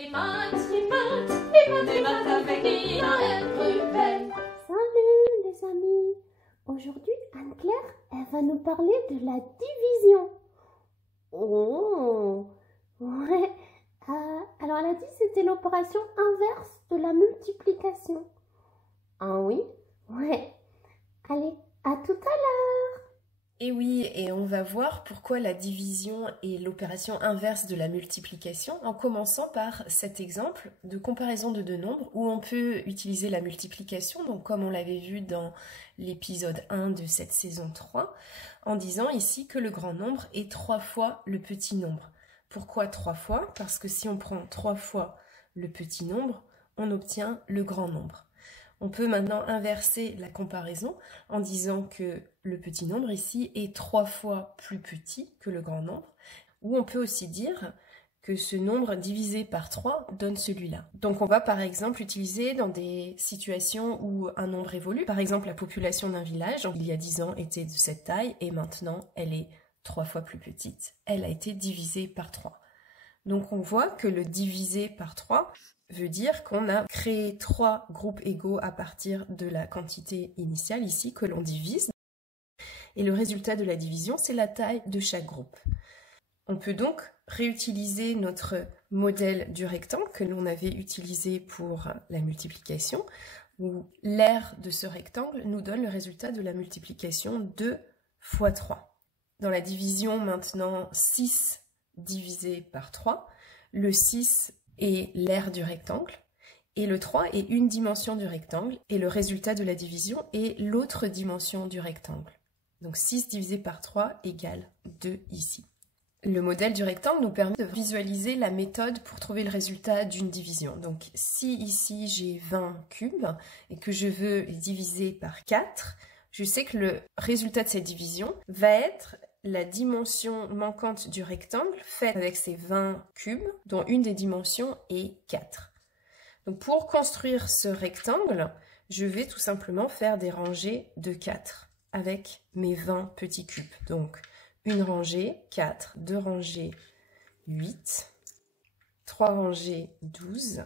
Les maths avec Ina et Ruben. Salut les amis. Aujourd'hui, Anne-Claire, elle va nous parler de la division. Oh, ouais. Alors elle a dit que c'était l'opération inverse de la multiplication. Ah oui? Ouais. Allez, à tout à l'heure. Et oui, et on va voir pourquoi la division est l'opération inverse de la multiplication en commençant par cet exemple de comparaison de deux nombres où on peut utiliser la multiplication, donc comme on l'avait vu dans l'épisode 1 de cette saison 3, en disant ici que le grand nombre est 3 fois le petit nombre. Pourquoi 3 fois? Parce que si on prend 3 fois le petit nombre, on obtient le grand nombre. On peut maintenant inverser la comparaison en disant que le petit nombre ici est 3 fois plus petit que le grand nombre, ou on peut aussi dire que ce nombre divisé par 3 donne celui-là. Donc on va par exemple utiliser dans des situations où un nombre évolue, par exemple la population d'un village, il y a 10 ans était de cette taille et maintenant elle est 3 fois plus petite. Elle a été divisée par 3. Donc on voit que le divisé par 3 veut dire qu'on a créé 3 groupes égaux à partir de la quantité initiale ici que l'on divise. Et le résultat de la division, c'est la taille de chaque groupe. On peut donc réutiliser notre modèle du rectangle que l'on avait utilisé pour la multiplication, où l'aire de ce rectangle nous donne le résultat de la multiplication 2 fois 3. Dans la division maintenant 6 divisé par 3, le 6 est l'aire du rectangle, et le 3 est une dimension du rectangle, et le résultat de la division est l'autre dimension du rectangle. Donc 6 divisé par 3 égale 2 ici. Le modèle du rectangle nous permet de visualiser la méthode pour trouver le résultat d'une division. Donc si ici j'ai 20 cubes et que je veux les diviser par 4, je sais que le résultat de cette division va être la dimension manquante du rectangle faite avec ces 20 cubes, dont une des dimensions est 4. Donc pour construire ce rectangle, je vais tout simplement faire des rangées de 4 avec mes 20 petits cubes. Donc une rangée, 4, 2 rangées, 8, 3 rangées, 12,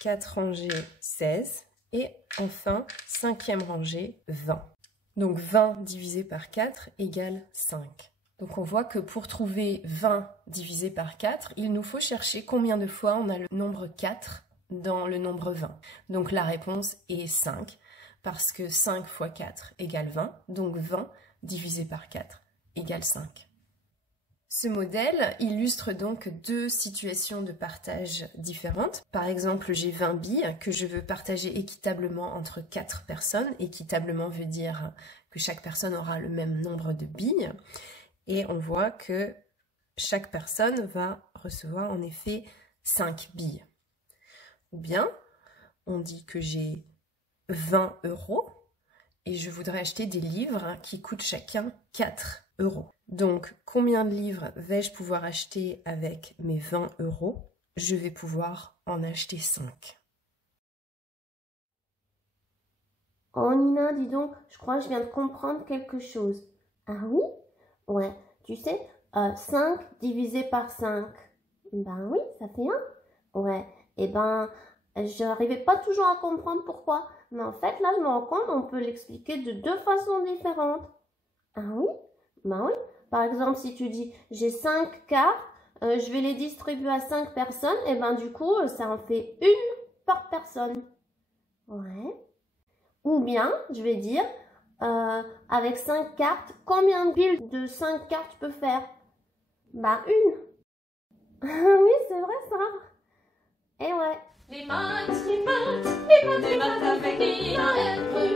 4 rangées, 16 et enfin 5e rangée, 20. Donc 20 divisé par 4 égale 5. Donc on voit que pour trouver 20 divisé par 4, il nous faut chercher combien de fois on a le nombre 4 dans le nombre 20. Donc la réponse est 5, parce que 5 fois 4 égale 20, donc 20 divisé par 4 égale 5. Ce modèle illustre donc deux situations de partage différentes. Par exemple, j'ai 20 billes que je veux partager équitablement entre 4 personnes. Équitablement veut dire que chaque personne aura le même nombre de billes. Et on voit que chaque personne va recevoir en effet 5 billes. Ou bien, on dit que j'ai 20 € et je voudrais acheter des livres qui coûtent chacun 4 €. Donc, combien de livres vais-je pouvoir acheter avec mes 20 €? Je vais pouvoir en acheter 5. Oh Nina, dis donc, je crois que je viens de comprendre quelque chose. Ah oui? Ouais, tu sais, 5 divisé par 5. Ben oui, ça fait 1. Ouais, et ben, je n'arrivais pas toujours à comprendre pourquoi. Mais en fait, là, je me rends compte, on peut l'expliquer de deux façons différentes. Ah oui? Ben oui. Par exemple, si tu dis, j'ai 5 cartes, je vais les distribuer à 5 personnes, et ben du coup, ça en fait une par personne. Ouais. Ou bien, je vais dire, avec 5 cartes, combien de piles de 5 cartes tu peux faire? Bah, une. Oui, c'est vrai ça. Et ouais. Les maths avec Ina et Ruben.